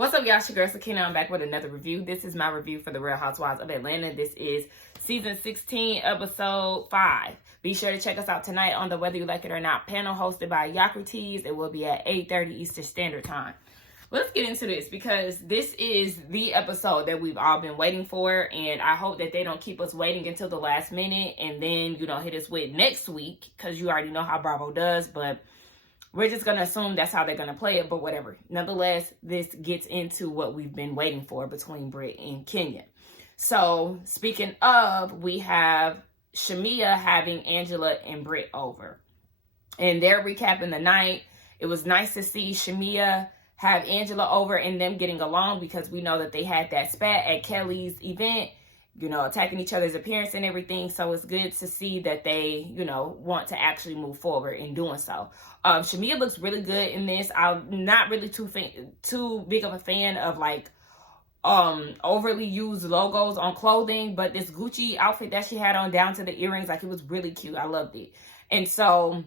What's up, y'all? It's your girl Sakina. I'm back with another review. This is my review for the Real Housewives of Atlanta. This is season 16, episode 5. Be sure to check us out tonight on the Whether You Like It or Not panel hosted by Yakratees. It will be at 8:30 Eastern Standard Time. Let's get into this because this is the episode that we've all been waiting for, and I hope that they don't keep us waiting until the last minute and then, hit us with next week, because you already know how Bravo does, but we're just going to assume that's how they're going to play it, but whatever. Nonetheless, this gets into what we've been waiting for between Britt and Kenya. So, speaking of, we have Shamia having Angela and Britt over. And they're recapping the night. It was nice to see Shamia have Angela over and them getting along, because we know that they had that spat at Kelly's event, attacking each other's appearance and everything. So it's good to see that they, want to actually move forward in doing so. Shamia looks really good in this. I'm not really too big of a fan of overly used logos on clothing, but this Gucci outfit that she had on down to the earrings, it was really cute. I loved it. And so,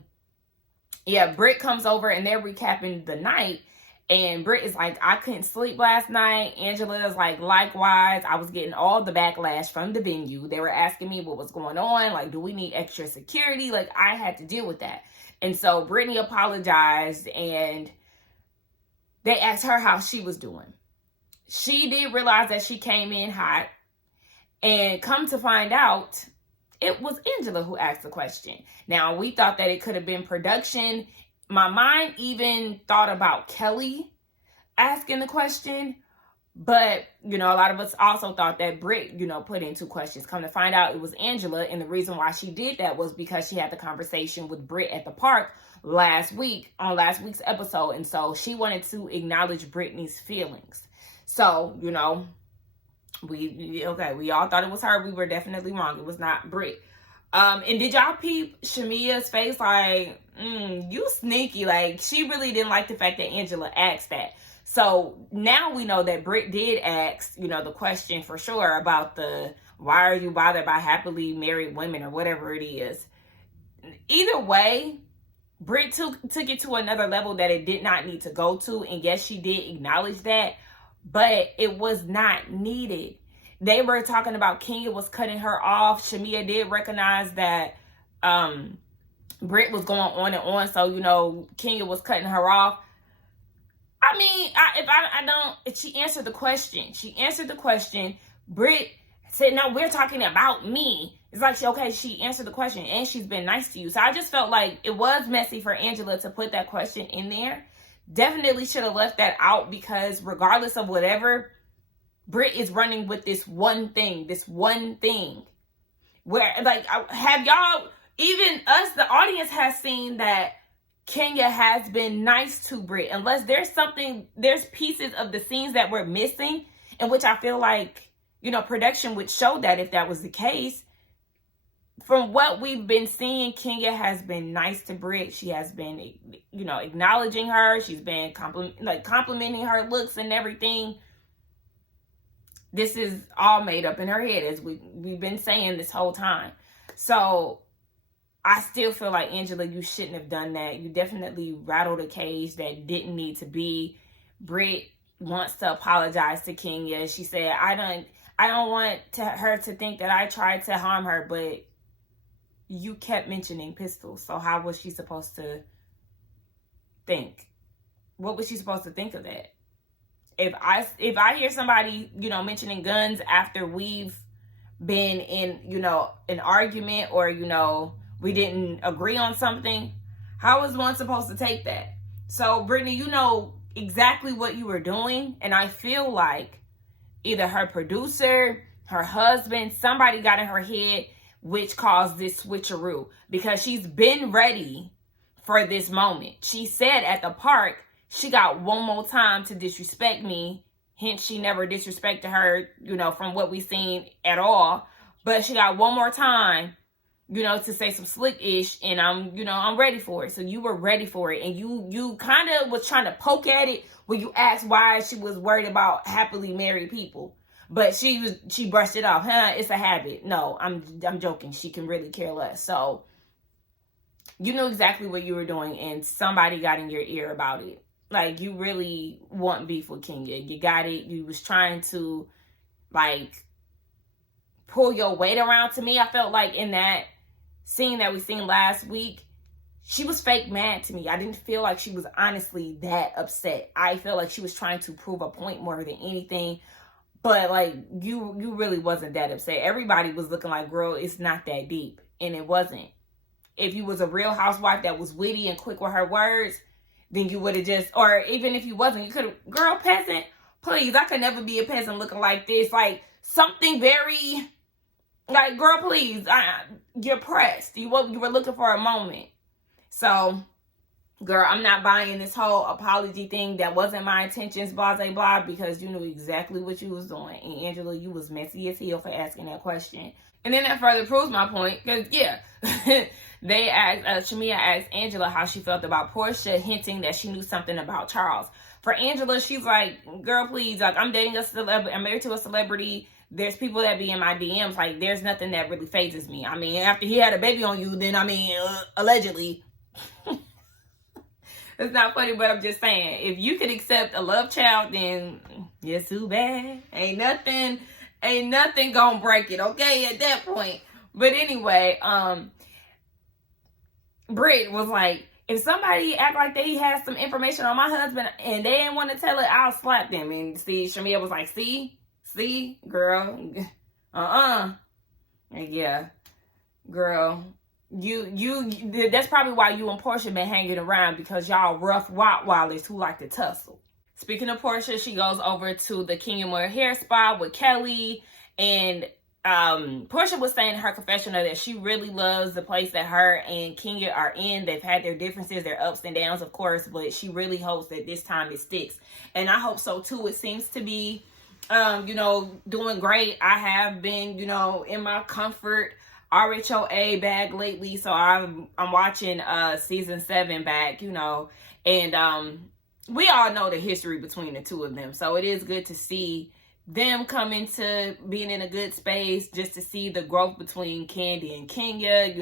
yeah, Britt comes over and they're recapping the night. And Britt is like, I couldn't sleep last night. Angela is like, likewise. I was getting all the backlash from the venue. They were asking me what was going on. Do we need extra security? I had to deal with that. And so Britney apologized and they asked her how she was doing. She did realize that she came in hot, and come to find out, it was Angela who asked the question. Now, we thought that it could have been production. My mind even thought about Kelly asking the question, but, a lot of us also thought that Britt, put in 2 questions. Come to find out, it was Angela, and the reason why she did that was because she had the conversation with Britt at the park last week's episode, and so she wanted to acknowledge Britney's feelings. So, we all thought it was her. We were definitely wrong. It was not Britt. And did y'all peep Shamia's face? You sneaky. She really didn't like the fact that Angela asked that. So now we know that Britt did ask, the question for sure about why are you bothered by happily married women or whatever it is. Either way, Britt took it to another level that it did not need to go to. And yes, she did acknowledge that, but it was not needed. They were talking about Kenya was cutting her off. Shamia did recognize that Britt was going on and on. So, Kenya was cutting her off. I mean, she answered the question. She answered the question. Britt said, no, we're talking about me. It's she answered the question and she's been nice to you. So I just felt like it was messy for Angela to put that question in there. Definitely should have left that out, because regardless of whatever, Britt is running with this one thing. Where, have y'all, even us, the audience has seen that Kenya has been nice to Britt. Unless there's pieces of the scenes that we're missing, in which I feel like, production would show that if that was the case. From what we've been seeing, Kenya has been nice to Britt. She has been, acknowledging her. She's been complimenting her looks and everything. This is all made up in her head, as we've been saying this whole time. So I still feel like, Angela, you shouldn't have done that. You definitely rattled a cage that didn't need to be. Britt wants to apologize to Kenya. She said, I don't want her to think that I tried to harm her, but you kept mentioning pistols. So how was she supposed to think? What was she supposed to think of that? If I hear somebody, mentioning guns after we've been in, an argument, or, we didn't agree on something, how is one supposed to take that? So, Britney, you know exactly what you were doing. And I feel like either her producer, her husband, somebody got in her head, which caused this switcheroo, because she's been ready for this moment. She said at the park, she got one more time to disrespect me. Hence, she never disrespected her, from what we've seen at all. But she got one more time, to say some slick-ish, and I'm ready for it. So you were ready for it. And you kind of was trying to poke at it when you asked why she was worried about happily married people. But she brushed it off. It's a habit. No, I'm joking. She can really care less. So you knew exactly what you were doing, and somebody got in your ear about it. Like, you really want beef with Kenya. You got it. You was trying to, like, pull your weight around. To me, I felt like in that scene that we seen last week, she was fake mad to me. I didn't feel like she was honestly that upset. I felt like she was trying to prove a point more than anything. But, like, you really wasn't that upset. Everybody was looking like, girl, it's not that deep. And it wasn't. If you was a real housewife that was witty and quick with her words, then you would have just, or even if you wasn't, you could have, girl, peasant, please, I could never be a peasant looking like this. Like, something very, like, girl, please, you're pressed. You were looking for a moment. So, girl, I'm not buying this whole apology thing. That wasn't my intentions, blah, blah, blah, because you knew exactly what you was doing. And Angela, you was messy as hell for asking that question. And then that further proves my point, because, yeah, they asked, Shamia asked Angela how she felt about Porsha hinting that she knew something about Charles. For Angela, she's like, girl, please, like, I'm dating a celebrity, I'm married to a celebrity. There's people that be in my DMs. Like, there's nothing that really phases me. I mean, after he had a baby on you, then, I mean, allegedly. It's not funny, but I'm just saying, if you could accept a love child, then you're too bad. Ain't nothing gonna break it, okay, at that point. But anyway, Britt was like, if somebody act like they had some information on my husband and they didn't want to tell it, I'll slap them. And see, Shamia was like, see, girl, yeah, girl. That's probably why you and Porsha been hanging around, because y'all rough Rottweilers who like to tussle. Speaking of Porsha, she goes over to the KinaMal hair spa with Kelly, and Porsha was saying in her confessional that she really loves the place that her and Kenya are in. They've had their differences, their ups and downs, of course, but she really hopes that this time it sticks. And I hope so too. It seems to be, doing great. I have been, in my comfort RHOA bag lately, so I'm watching season 7 back, and we all know the history between the two of them, so it is good to see them come into being in a good space, just to see the growth between Candy and Kenya.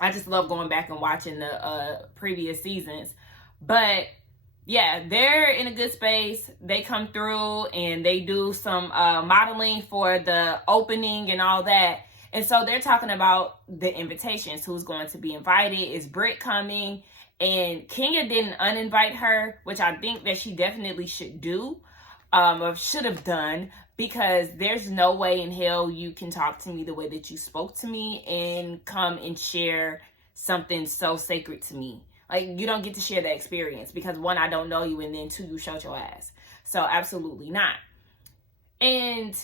I just love going back and watching the previous seasons. But yeah, they're in a good space. They come through and they do some modeling for the opening and all that. And so they're talking about the invitations, who's going to be invited. Is Britt coming? And Kenya didn't uninvite her, which I think that she definitely should do, or should have done, because there's no way in hell you can talk to me the way that you spoke to me and come and share something so sacred to me. Like, you don't get to share that experience, because 1, I don't know you, and then 2, you showed your ass. So absolutely not. And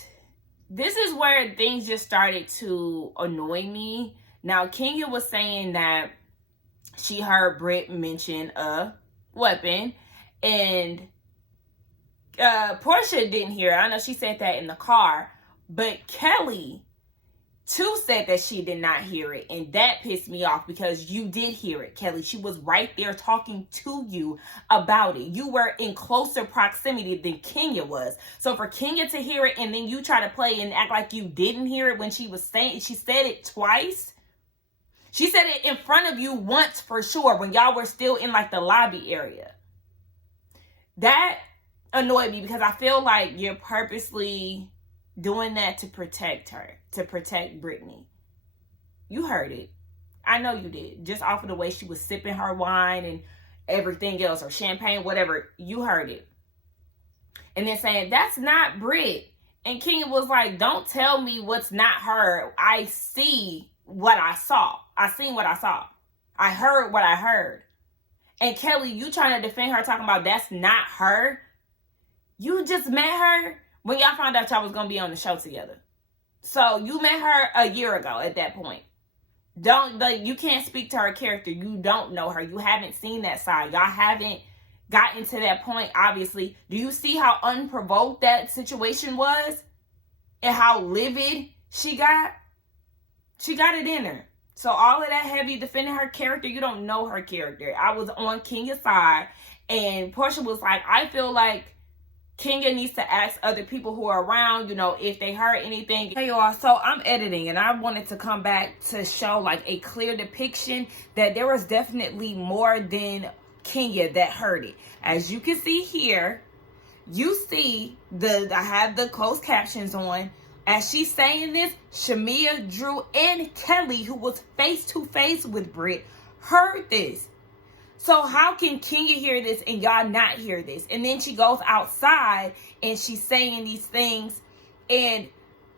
this is where things just started to annoy me. Now, Kenya was saying that she heard Britt mention a weapon, and Porsha didn't hear it. I know she said that in the car, but Kelly too said that she did not hear it, and that pissed me off, because you did hear it, Kelly. She was right there talking to you about it. You were in closer proximity than Kenya was. So for Kenya to hear it and then you try to play and act like you didn't hear it when she was saying, she said it twice. She said it in front of you once for sure, when y'all were still in like the lobby area. That annoyed me, because I feel like you're purposely doing that to protect her, to protect Britney. You heard it. I know you did. Just off of the way she was sipping her wine and everything else, or champagne, whatever. You heard it. And then saying, that's not Brit. And Kenya was like, don't tell me what's not her. I see what I saw. I seen what I saw. I heard what I heard. And Kelly, you trying to defend her, talking about that's not her. You just met her when y'all found out y'all was going to be on the show together. So you met her a year ago at that point. You can't speak to her character. You don't know her. You haven't seen that side. Y'all haven't gotten to that point, obviously. Do you see how unprovoked that situation was? And how livid she got? She got it in her. So all of that heavy defending her character, you don't know her character. I was on Kenya's side, and Porsha was like, I feel like Kenya needs to ask other people who are around, if they heard anything. Hey y'all, so I'm editing, and I wanted to come back to show like a clear depiction that there was definitely more than Kenya that heard it. As you can see here, you see I have the closed captions on. As she's saying this, Shamia, Drew, and Kelly, who was face to face with Britt, heard this. So how can Kenya hear this and y'all not hear this? And then she goes outside and she's saying these things, and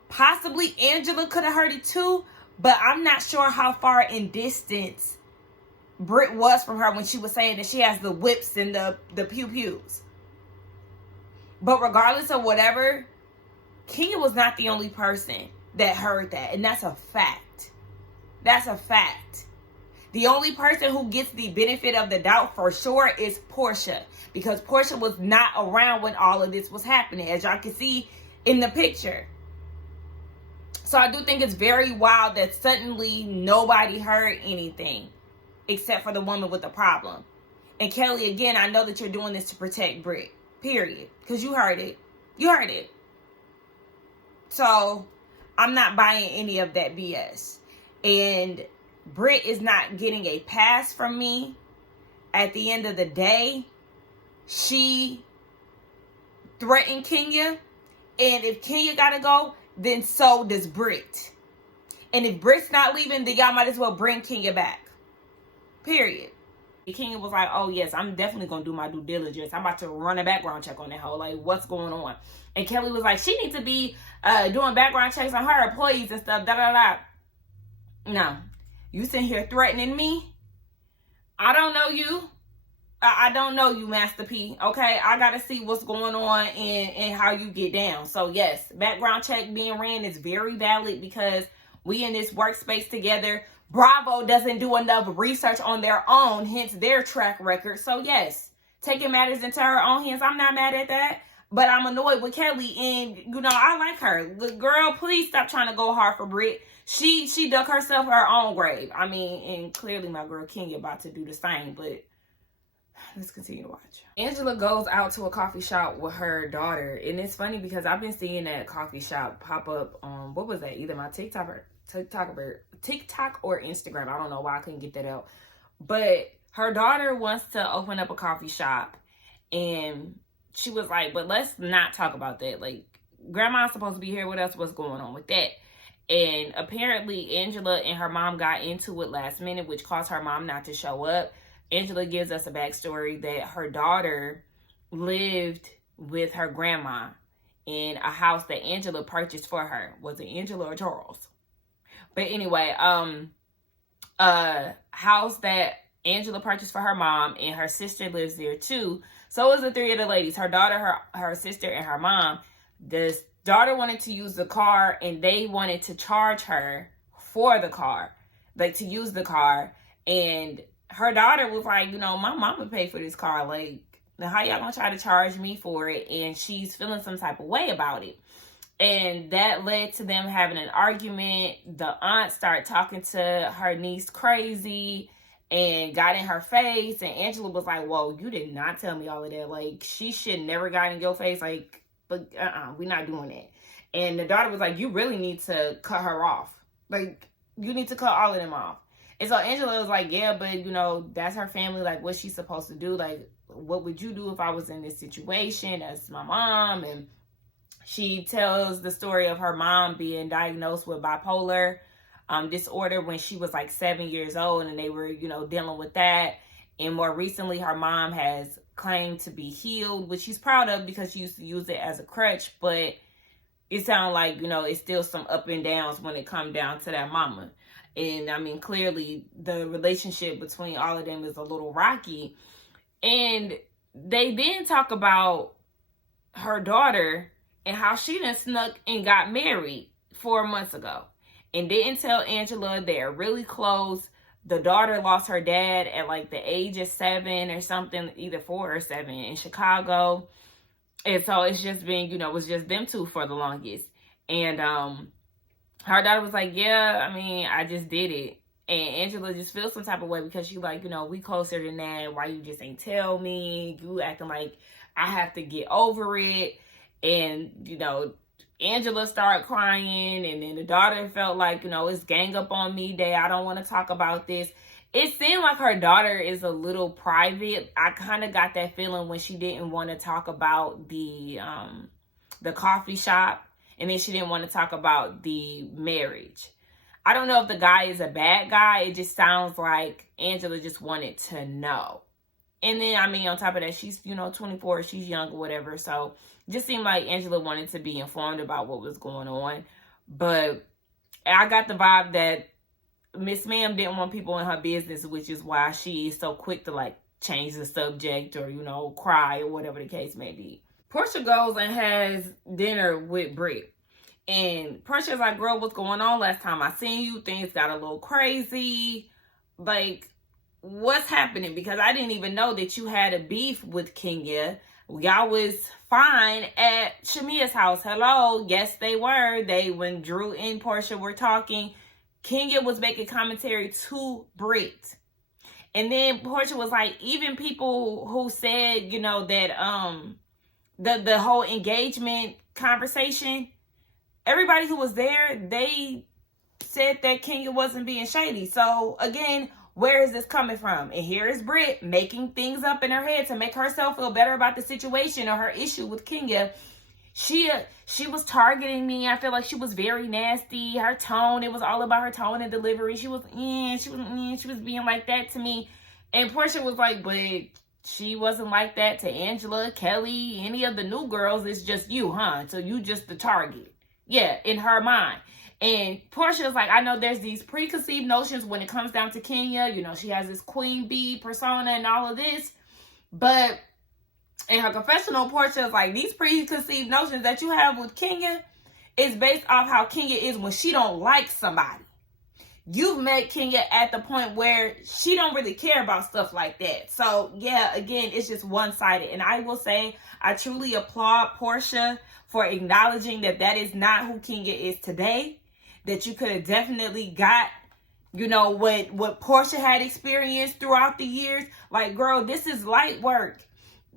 possibly Angela could have heard it too, but I'm not sure how far in distance Britt was from her when she was saying that she has the whips and the pew-pews. But regardless of whatever, Kenya was not the only person that heard that. And that's a fact. That's a fact. The only person who gets the benefit of the doubt for sure is Porsha. Because Porsha was not around when all of this was happening, as y'all can see in the picture. So I do think it's very wild that suddenly nobody heard anything except for the woman with the problem. And Kelly, again, I know that you're doing this to protect Britt. Period. Because you heard it. You heard it. So I'm not buying any of that BS. And Britt is not getting a pass from me. At the end of the day, she threatened Kenya. And if Kenya gotta go, then so does Britt. And if Britt's not leaving, then y'all might as well bring Kenya back. Period. Kenya was like, oh yes, I'm definitely gonna do my due diligence. I'm about to run a background check on that hoe. Like, what's going on? And Kelly was like, she needs to be doing background checks on her employees and stuff. Da da da. No, you sitting here threatening me. I don't know you. I don't know you, Master P. Okay, I gotta see what's going on and how you get down. So yes, background check being ran is very valid because we in this workspace together. Bravo doesn't do enough research on their own, hence their track record. So yes, taking matters into her own hands. I'm not mad at that, but I'm annoyed with Kelly, and you know I like her. The girl, please stop trying to go hard for Britt. She dug herself her own grave. I mean, and clearly my girl Kenya about to do the same, but let's continue to watch. Angela goes out to a coffee shop with her daughter, and it's funny because I've been seeing that coffee shop pop up on, what was that, either my TikTok or Instagram. I don't know why I couldn't get that out. But her daughter wants to open up a coffee shop, and she was like, but let's not talk about that. Like, grandma's supposed to be here with us. What's going on with that? And apparently Angela and her mom got into it last minute, which caused her mom not to show up. Angela gives us a backstory that her daughter lived with her grandma in a house that Angela purchased for her. Was it Angela or Charles? But anyway, house that Angela purchased for her mom, and her sister lives there too. So it was the three of the ladies, her daughter, her sister, and her mom. The daughter wanted to use the car, and they wanted to charge her for the car, like to use the car. And her daughter was like, you know, my mama paid for this car. Like, now how y'all gonna try to charge me for it? And she's feeling some type of way about it. And that led to them having an argument. The aunt started talking to her niece crazy and got in her face. And Angela was like, whoa, you did not tell me all of that. Like, she should never got in your face. Like, but we're not doing that. And the daughter was like, you really need to cut her off. Like, you need to cut all of them off. And so Angela was like, yeah, but, you know, that's her family. Like, what's she supposed to do? Like, what would you do if I was in this situation? That's my mom. And she tells the story of her mom being diagnosed with bipolar disorder when she was like 7 years old, and they were, you know, dealing with that. And more recently, her mom has claimed to be healed, which she's proud of because she used to use it as a crutch. But it sounds like, you know, it's still some up and downs when it comes down to that mama. And I mean, clearly the relationship between all of them is a little rocky. And they then talk about her daughter and how she done snuck and got married 4 months ago and didn't tell Angela. They're really close. The daughter lost her dad at like the age of 7 or something, either 4 or 7 in Chicago. And so it's just been, you know, it was just them two for the longest. And her daughter was like, yeah, I mean, I just did it. And Angela just feels some type of way because she like, you know, we closer than that. Why you just ain't tell me? You acting like I have to get over it. And, you know, Angela started crying, and then the daughter felt like, you know, it's gang up on me day. I don't want to talk about this. it seemed like her daughter is a little private. I kind of got that feeling when she didn't want to talk about the coffee shop, and then she didn't want to talk about the marriage. I don't know if the guy is a bad guy. It just sounds like Angela just wanted to know. And then, I mean, on top of that, she's, 24, she's young or whatever. So it just seemed like Angela wanted to be informed about what was going on. But I got the vibe that Miss Ma'am didn't want people in her business, which is why she is so quick to, like, change the subject or, cry or whatever the case may be. Porsha goes and has dinner with Britt. And Porsha's like, girl, what's going on? Last time I seen you, things got a little crazy. Like, what's happening? Because I didn't even know that you had a beef with Kenya. Y'all was fine at Shamia's house. Hello. Yes, they were. When Drew and Porsha were talking, Kenya was making commentary to Britt. And then Porsha was like, even people who said, that the whole engagement conversation, everybody who was there, they said that Kenya wasn't being shady. So again, where is this coming from? And here is Britt making things up in her head to make herself feel better about the situation or her issue with Kenya. She was targeting me. I feel like she was very nasty. Her tone, it was all about her tone and delivery. She was being like that to me. And Porsha was like, but she wasn't like that to Angela, Kelly, any of the new girls. It's just you, huh? So you just the target. Yeah, in her mind. And Porsha is like, I know there's these preconceived notions when it comes down to Kenya. She has this queen bee persona and all of this. But in her confessional, Porsha is like, these preconceived notions that you have with Kenya is based off how Kenya is when she don't like somebody. You've met Kenya at the point where she don't really care about stuff like that. So, yeah, again, it's just one-sided. And I will say, I truly applaud Porsha for acknowledging that is not who Kenya is today. That you could have definitely got, what Porsha had experienced throughout the years. Like, girl, this is light work.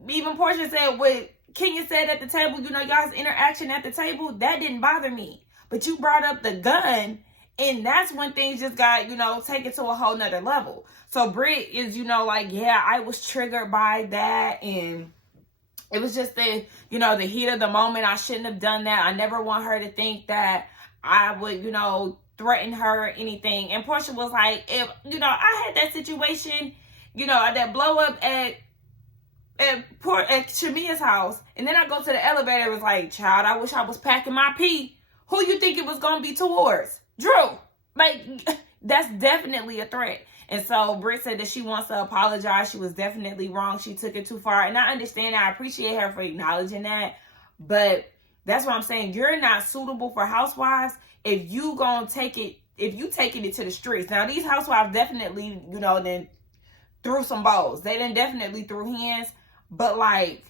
Even Porsha said what Kenya said at the table, y'all's interaction at the table, that didn't bother me. But you brought up the gun, and that's when things just got, taken to a whole nother level. So Britt is, like, yeah, I was triggered by that, and it was just the heat of the moment. I shouldn't have done that. I never want her to think that I would, threaten her or anything. And Porsha was like, if, I had that situation, that blow up at Shamia's house, and then I go to the elevator, it was like, child, I wish I was packing my pee. Who you think it was going to be towards? Drew. Like, that's definitely a threat. And so Britt said that she wants to apologize. She was definitely wrong. She took it too far. And I understand that. I appreciate her for acknowledging that. But that's what I'm saying. You're not suitable for Housewives if you taking it to the streets. Now, these Housewives definitely, then threw some balls. They done definitely threw hands. But, like,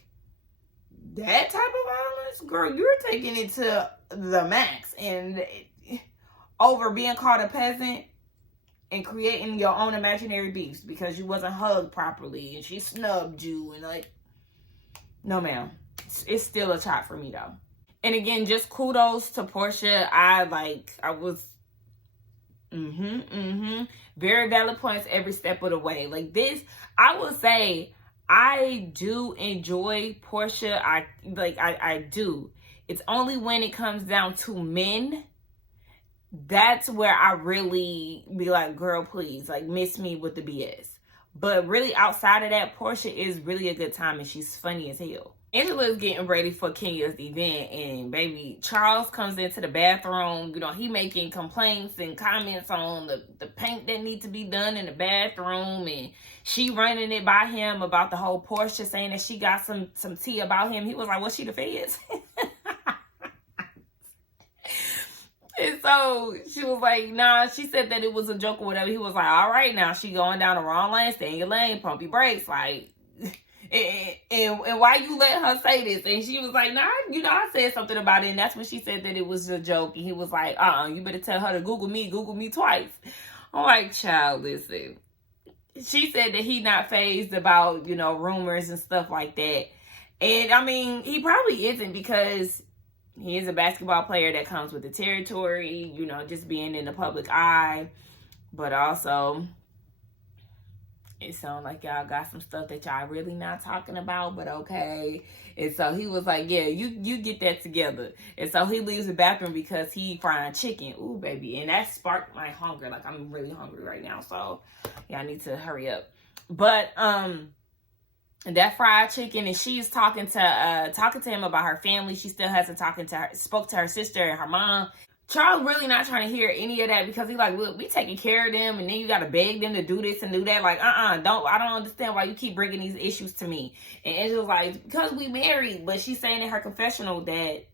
that type of violence, girl, you're taking it to the max. And over being called a peasant and creating your own imaginary beefs because you wasn't hugged properly and she snubbed you. And, like, no, ma'am. It's still a chop for me, though. And again, just kudos to Porsha. I was, very valid points every step of the way. Like this, I will say, I do enjoy Porsha. I do. It's only when it comes down to men, that's where I really be like, girl, please, like, miss me with the BS. But really, outside of that, Porsha is really a good time and she's funny as hell. Angela is getting ready for Kenya's event, and baby Charles comes into the bathroom. He making complaints and comments on the paint that needs to be done in the bathroom, and she running it by him about the whole Porsha, saying that she got some tea about him. He was like, "Was she the feds?" And so she was like, nah, she said that it was a joke or whatever. He was like, all right, now she going down the wrong lane, stay in your lane, pump your brakes, like. And why you let her say this? And she was like, nah, I said something about it. And that's when she said that it was a joke. And he was like, you better tell her to Google me twice. I'm like, child, listen. She said that he not fazed about, rumors and stuff like that. And I mean, he probably isn't, because he is a basketball player that comes with the territory, just being in the public eye. But also, it sounds like y'all got some stuff that y'all really not talking about, but okay. And so he was like, yeah, you get that together. And so he leaves the bathroom because he frying chicken. Ooh, baby. And that sparked my hunger. Like, I'm really hungry right now. So y'all need to hurry up. But that fried chicken, and she's talking to him about her family. She still hasn't spoke to her sister and her mom. Charles really not trying to hear any of that because he's like, look, we taking care of them, and then you got to beg them to do this and do that. Like, I don't understand why you keep bringing these issues to me. And Angela's like, because we married. But she's saying in her confessional that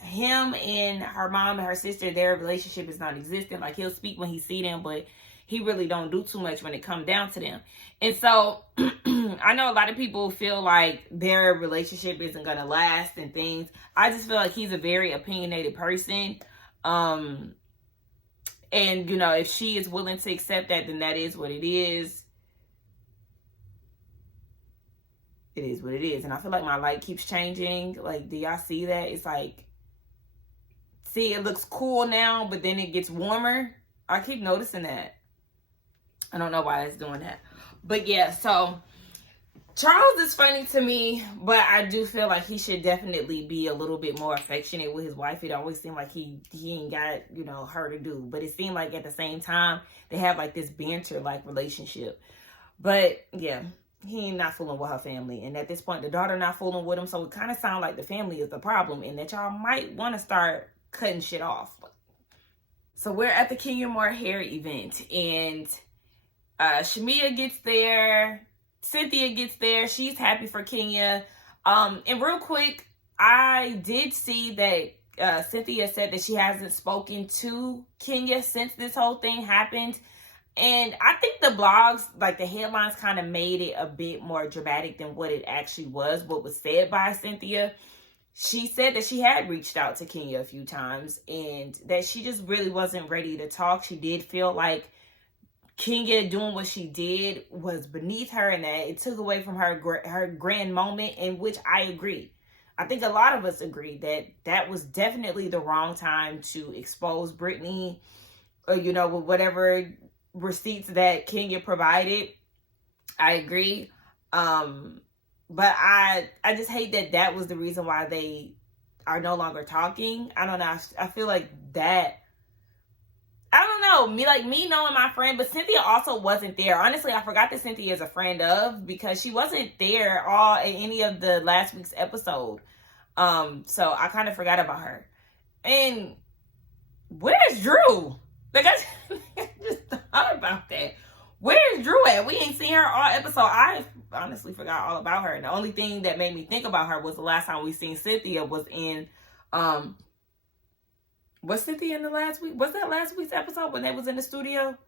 him and her mom and her sister, their relationship is non-existent. Like, he'll speak when he see them, but he really don't do too much when it comes down to them. And so I know a lot of people feel like their relationship isn't going to last and things. I just feel like he's a very opinionated person. And, you know, if she is willing to accept that, then that is what it is. It is what it is. And I feel like my light keeps changing. Like, do y'all see that? It's like, see, it looks cool now, but then it gets warmer. I keep noticing that. I don't know why it's doing that. But yeah, so Charles is funny to me, but I do feel like he should definitely be a little bit more affectionate with his wife. It always seemed like he ain't got, you know, her to do. But it seemed like at the same time, they have like this banter-like relationship. But yeah, he ain't not fooling with her family. And at this point, the daughter not fooling with him. So it kind of sounds like the family is the problem and that y'all might want to start cutting shit off. So we're at the KinaMal hair event, and Shamia gets there. Cynthia gets there. She's happy for Kenya. And real quick, I did see that Cynthia said that she hasn't spoken to Kenya since this whole thing happened. And I think the blogs, like the headlines, kind of made it a bit more dramatic than what it actually was, what was said by Cynthia. She said that she had reached out to Kenya a few times and that she just really wasn't ready to talk. She did feel like Kenya doing what she did was beneath her and that it took away from her grand moment, in which I agree. I think a lot of us agree that that was definitely the wrong time to expose Britney, or, you know, with whatever receipts that Kenya provided. I agree. But I just hate that that was the reason why they are no longer talking. I don't know. I feel like that, I don't know, me knowing my friend, but Cynthia also wasn't there. Honestly, I forgot that Cynthia is a friend of, because she wasn't there in any of the last week's episode. So I kind of forgot about her. And where's Drew? Like, I just thought about that. Where's Drew at? We ain't seen her all episode. I honestly forgot all about her. And the only thing that made me think about her was the last time we seen Cynthia was in, was Cynthia in the last week? Was that last week's episode when they was in the studio?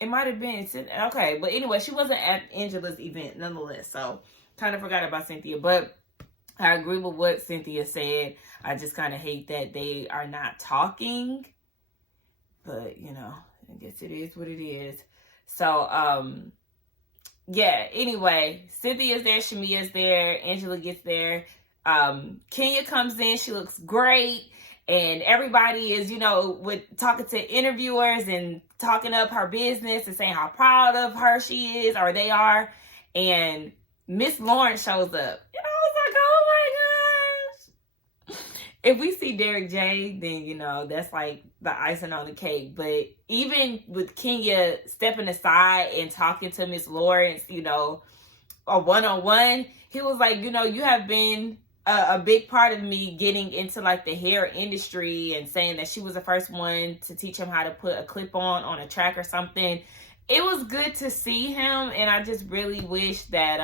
It might have been. Okay, but anyway, she wasn't at Angela's event nonetheless. So, kind of forgot about Cynthia. But I agree with what Cynthia said. I just kind of hate that they are not talking. But, you know, I guess it is what it is. So, yeah, anyway, Cynthia's there, Shamia's there, Angela gets there. Kenya comes in, she looks great. And everybody is, you know, talking to interviewers and talking up her business and saying how proud of her she is, or they are. And Miss Lawrence shows up. And I was like, oh my gosh. If we see Derek J, then, you know, that's like the icing on the cake. But even with Kenya stepping aside and talking to Miss Lawrence, you know, a one-on-one, he was like, you know, you have been a big part of me getting into like the hair industry, and saying that she was the first one to teach him how to put a clip on a track or something. It was good to see him, and I just really wish that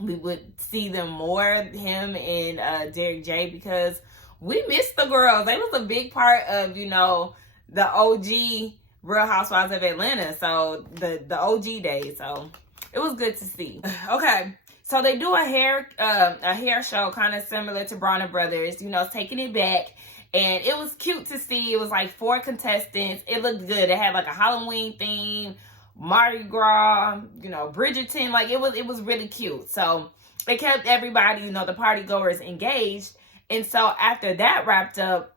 we would see them more, him and Derek J, because we missed the girls. They was a big part of, you know, the OG Real Housewives of Atlanta. So the OG days. So it was good to see. Okay. So they do a hair show kind of similar to Bronner Brothers, you know, taking it back. And it was cute to see. It was like 4 contestants. It looked good. It had like a Halloween theme, Mardi Gras, you know, Bridgerton. Like it was really cute. So it kept everybody, you know, the party goers engaged. And so after that wrapped up,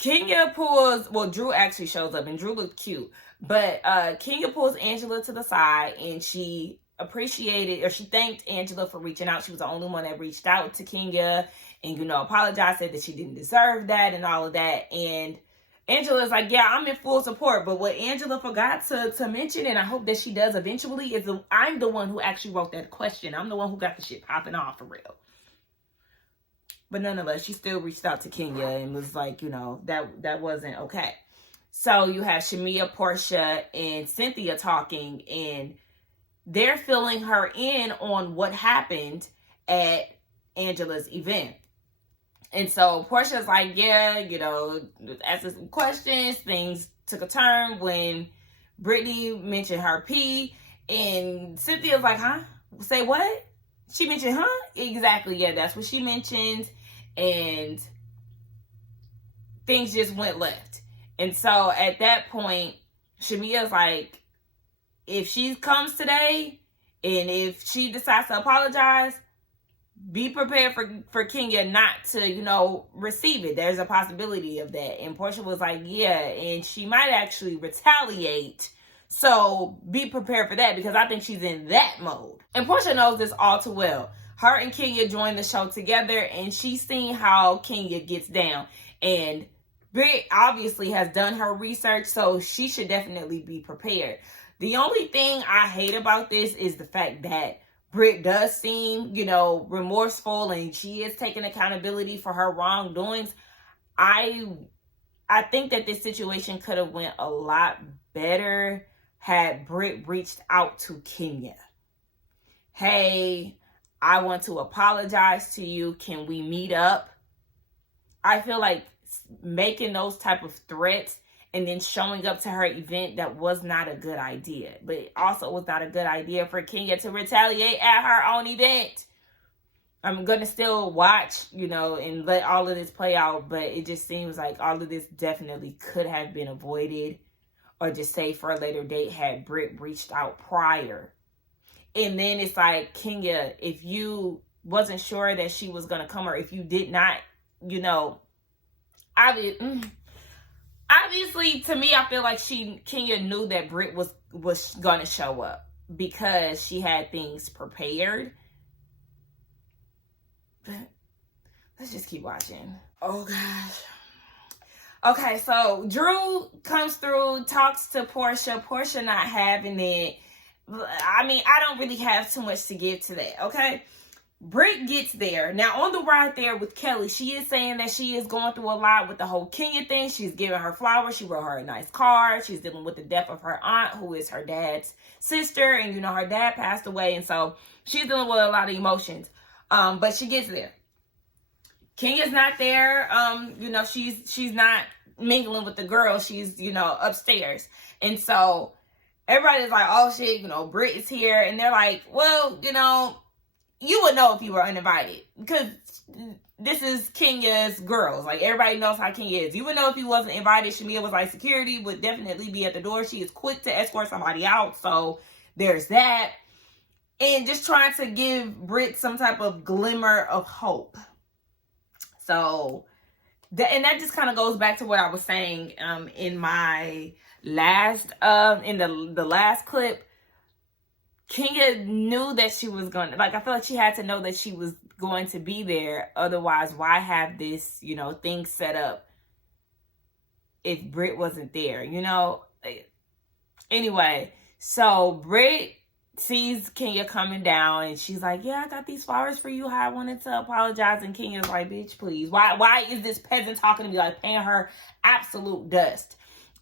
Kenya pulls, well, Drew actually shows up, and Drew looked cute. But Kenya pulls Angela to the side, and she appreciated, or she thanked Angela for reaching out. She was the only one that reached out to Kenya and, you know, apologized, said that she didn't deserve that and all of that. And Angela's like, yeah, I'm in full support. But what Angela forgot to mention, and I hope that she does eventually, is I'm the one who actually wrote that question. I'm the one who got the shit popping off for real. But nonetheless, she still reached out to Kenya and was like, you know, that wasn't okay. So you have Shamia, Porsha, and Cynthia talking, and they're filling her in on what happened at Angela's event. And so Porsha's like, yeah, you know, asking some questions. Things took a turn when Britney mentioned her pee. And Cynthia's like, huh? Say what? She mentioned, huh? Exactly, yeah, that's what she mentioned. And things just went left. And so at that point, Shamia's like, if she comes today and if she decides to apologize, be prepared for Kenya not to, you know, receive it. There's a possibility of that. And Porsha was like, yeah, and she might actually retaliate. So be prepared for that, because I think she's in that mode. And Porsha knows this all too well. Her and Kenya joined the show together, and she's seen how Kenya gets down. And Britt obviously has done her research, so she should definitely be prepared. The only thing I hate about this is the fact that Britt does seem, you know, remorseful, and she is taking accountability for her wrongdoings. I think that this situation could have went a lot better had Britt reached out to Kenya. Hey, I want to apologize to you. Can we meet up? I feel like making those type of threats and then showing up to her event, that was not a good idea. But it also was not a good idea for Kenya to retaliate at her own event. I'm going to still watch, you know, and let all of this play out. But it just seems like all of this definitely could have been avoided, or just saved for a later date had Britt reached out prior. And then it's like, Kenya, if you wasn't sure that she was going to come, or if you did not, you know, obviously, to me, I feel like Kenya knew that Britt was going to show up, because she had things prepared. But let's just keep watching. Oh, gosh. Okay, so Drew comes through, talks to Porsha. Porsha not having it. I mean, I don't really have too much to give to that, okay? Britt gets there. Now, on the ride there with Kelly, she is saying that she is going through a lot with the whole Kenya thing. She's giving her flowers. She wrote her a nice card. She's dealing with the death of her aunt, who is her dad's sister. And, you know, her dad passed away. And so she's dealing with a lot of emotions. But she gets there. Kenya's not there. You know, she's not mingling with the girls. She's, you know, upstairs. And so everybody's like, oh, shit, you know, Britt is here. And they're like, well, you know, you would know if you were uninvited, because this is Kenya's girls. Like, everybody knows how Kenya is. You would know if you wasn't invited. Shamia was like, security would definitely be at the door. She is quick to escort somebody out. So there's that. And just trying to give Britt some type of glimmer of hope. So, and that just kind of goes back to what I was saying in my last, in the last clip. Kenya knew that she was going to, like, I feel like she had to know that she was going to be there. Otherwise, why have this, you know, thing set up if Britt wasn't there, you know? Anyway, so Britt sees Kenya coming down, and she's like, yeah, I got these flowers for you. I wanted to apologize. And Kenya's like, bitch, please. Why is this peasant talking to me, like, paying her absolute dust?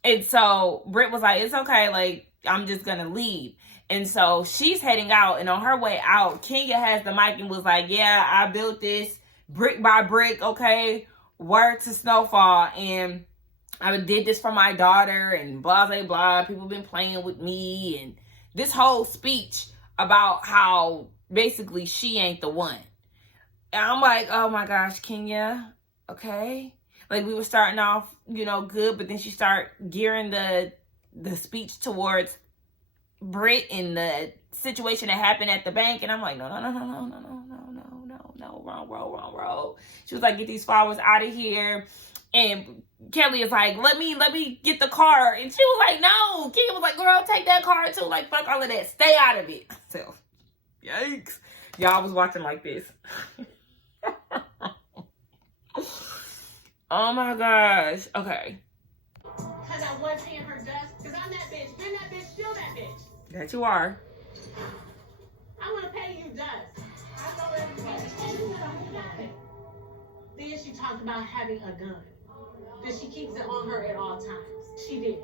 And so Britt was like, it's okay. Like, I'm just going to leave. And so she's heading out, and on her way out, Kenya has the mic and was like, yeah, I built this brick by brick, okay? Word to Snowfall. And I did this for my daughter, and blah, blah, blah. People been playing with me, and this whole speech about how basically she ain't the one. And I'm like, oh my gosh, Kenya, okay? Like, we were starting off, you know, good, but then she started gearing the speech towards Britt in the situation that happened at the bank. And I'm like, no, wrong. She was like, get these flowers out of here. And Kelly is like, let me get the car. And she was like, no. Kenya was like, girl, take that car too. Like, fuck all of that. Stay out of it. So, yikes. Y'all was watching like this. Oh my gosh. Okay. Because I was paying her dust. Because I'm that bitch. Been that bitch. Still that bitch. That you are. I want to pay you dust. I know everything. Then she talked about having a gun. That she keeps it on her at all times. She did.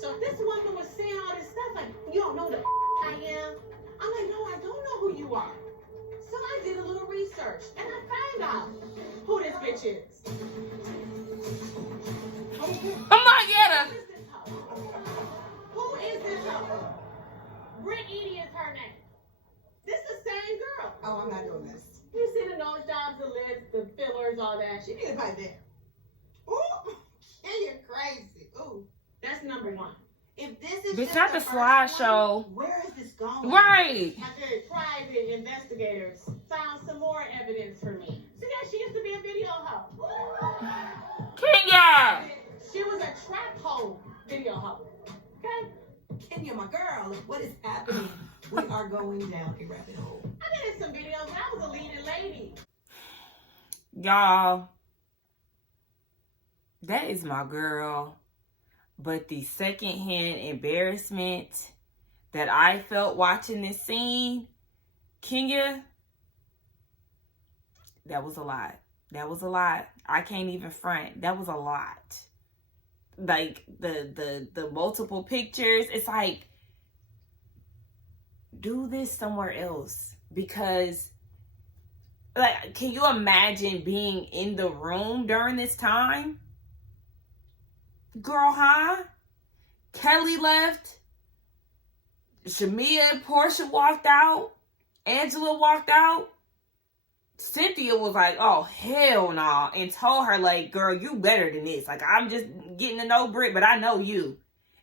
So this woman was saying all this stuff like, you don't know the I am. I'm like, no, I don't know who you are. So I did a little research and I found out who this bitch is. I'm not yet. Who is this hoe? Britney is her name. This the same girl. Oh, I'm not doing this. You see the nose jobs, the lips, the fillers, all that. She need to pipe down. Ooh, you're crazy. Ooh. That's number one. If this is It's just not the slideshow. Where is this going? Right. After private investigators found some more evidence for me. So yeah, she used to be a video hoe. Kenya. She was a trap hoe video hoe. Okay? Kenya, my girl, what is happening? We are going down a rabbit hole. I did some videos when I was a leading lady. Y'all, that is my girl. But the secondhand embarrassment that I felt watching this scene, Kenya, that was a lot. That was a lot. I can't even front. That was a lot. Like the multiple pictures, it's like, do this somewhere else. Because, like, can you imagine being in the room during this time? Girl, huh? Kelly left. Shamia and Porsha walked out. Angela walked out. Cynthia was like, oh, hell no. And told her, like, girl, you better than this. Like, I'm just getting to know Brit, but I know you.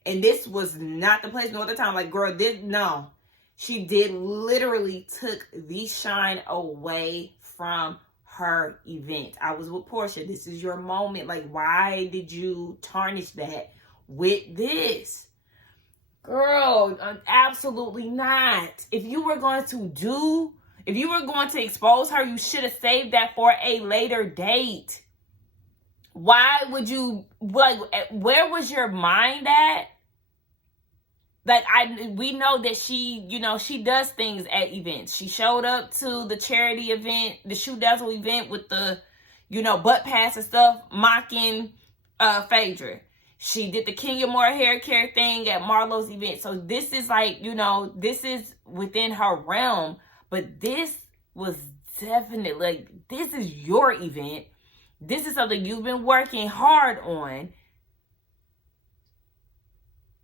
And this was not the place, no other time. Like, girl, no. She did literally took the shine away from her event. I was with Porsha. This is your moment. Like, why did you tarnish that with this? Girl, absolutely not. If you were going to expose her, you should have saved that for a later date. Why would you, like, where was your mind at? Like, we know that she, she does things at events. She showed up to the charity event, the Shoe Dazzle event with the, butt pass and stuff, mocking Phaedra. She did the Kenya Moore hair care thing at Marlo's event. So this is like, this is within her realm. But this was definitely, like, this is your event. This is something you've been working hard on.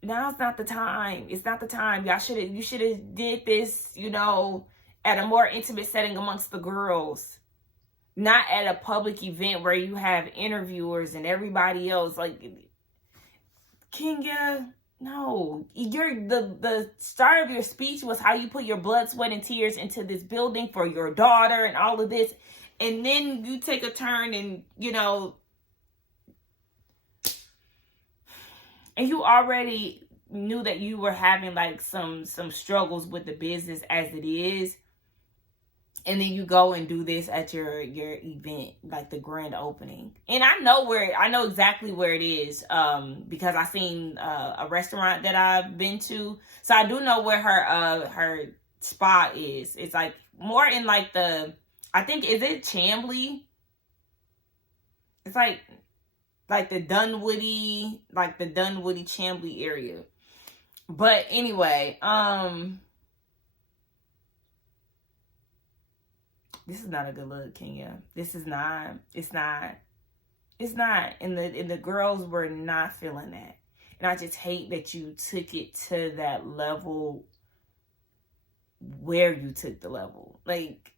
Now's not the time. It's not the time. You should have did this, at a more intimate setting amongst the girls. Not at a public event where you have interviewers and everybody else. Like, Kenya, no. The start of your speech was how you put your blood, sweat, and tears into this building for your daughter and all of this. And then you take a turn and, and you already knew that you were having like some struggles with the business as it is. And then you go and do this at your event, like the grand opening. And I know exactly where it is, because I seen a restaurant that I've been to. So I do know where her spot is. It's like more in like I think, is it Chamblee? It's like the Dunwoody Chamblee area. But anyway, this is not a good look, Kenya. This is not. It's not. And the girls were not feeling that. And I just hate that you took it to that level where you took the level. Like,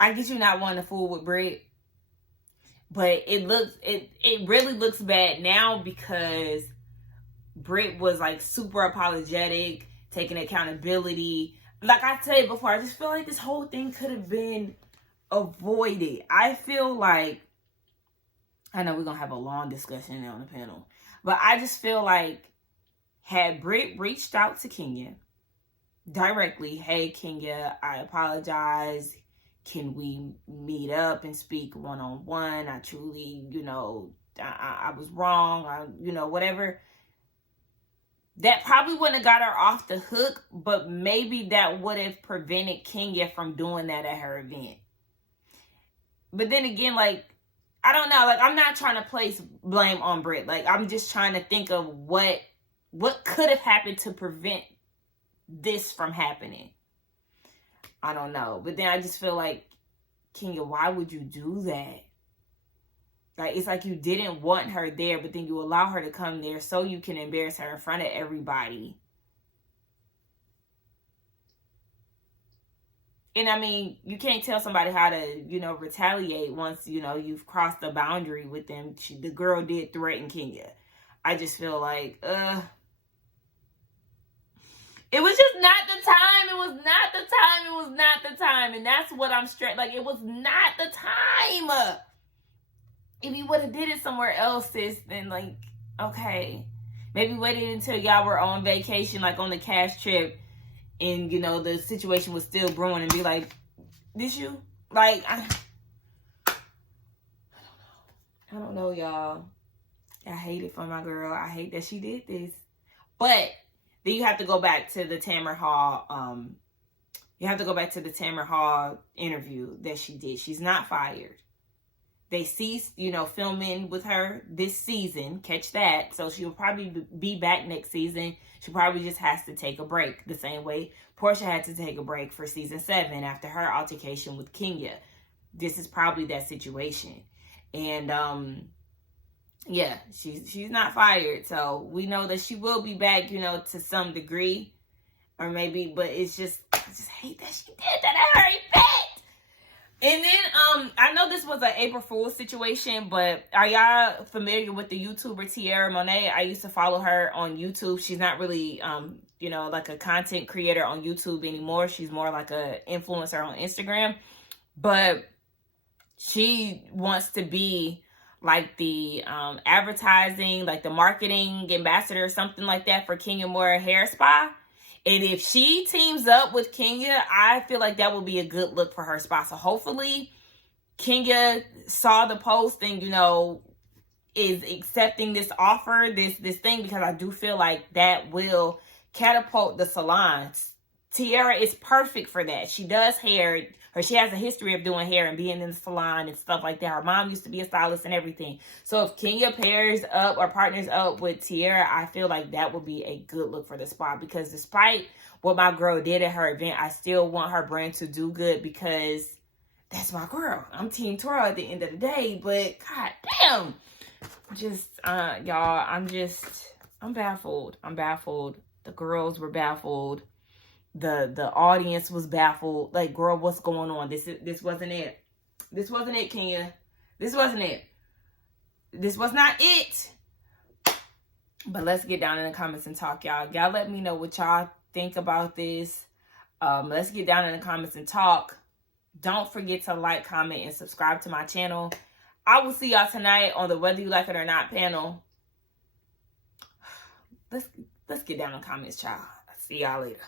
I get you not wanting to fool with Brit, but it really looks bad now because Brit was like super apologetic, taking accountability. Like I said before, I just feel like this whole thing could have been avoid it. I feel like, I know we're going to have a long discussion on the panel, but I just feel like had Britt reached out to Kenya directly, hey, Kenya, I apologize. Can we meet up and speak one-on-one? I truly, I was wrong. Whatever. That probably wouldn't have got her off the hook, but maybe that would have prevented Kenya from doing that at her event. But then again, like, I don't know. Like, I'm not trying to place blame on Britt. Like, I'm just trying to think of what could have happened to prevent this from happening. I don't know. But then I just feel like, Kenya, why would you do that? Like, it's like you didn't want her there, but then you allow her to come there so you can embarrass her in front of everybody. And I mean, you can't tell somebody how to, retaliate once, you've crossed the boundary with them. The girl did threaten Kenya. I just feel like, it was just not the time. It was not the time. It was not the time. And that's what I'm stressed. Like, it was not the time. If you would have did it somewhere else, sis, then, like, okay. Maybe waited until y'all were on vacation, like on the cash trip, and, the situation was still brewing, and be like, this you? Like, I don't know, y'all. I hate it for my girl. I hate that she did this. But then you have to go back to the Tamara Hall, interview that she did. She's not fired. They ceased, filming with her this season. Catch that. So she'll probably be back next season. She probably just has to take a break. The same way Porsha had to take a break for season 7 after her altercation with Kenya. This is probably that situation. And, yeah, she's not fired. So we know that she will be back, to some degree. Or maybe, but I just hate that she did that at her event. And then, I know this was an April Fool's situation, but are y'all familiar with the YouTuber Tiara Monet? I used to follow her on YouTube. She's not really, like a content creator on YouTube anymore. She's more like a influencer on Instagram. But she wants to be like the advertising, like the marketing ambassador or something like that for Kenya Moore Hair Spa. And if she teams up with Kenya, I feel like that would be a good look for her spa. So hopefully Kenya saw the post and, is accepting this offer, this thing, because I do feel like that will catapult the salons. Tiara is perfect for that. She does hair, or she has a history of doing hair and being in the salon and stuff like that. Her mom used to be a stylist and everything. So if Kenya pairs up or partners up with Tiara, I feel like that would be a good look for the spa, because despite what my girl did at her event, I still want her brand to do good, because that's my girl. I'm Team Toro at the end of the day, but god damn. Y'all, I'm baffled. I'm baffled. The girls were baffled. The audience was baffled. Like, girl, what's going on? This wasn't it. This wasn't it, Kenya. This wasn't it. This was not it. But let's get down in the comments and talk, y'all. Y'all let me know what y'all think about this. Let's get down in the comments and talk. Don't forget to like, comment, and subscribe to my channel. I will see y'all tonight on the Whether You Like It or Not panel. Let's get down in the comments, y'all. I'll see y'all later.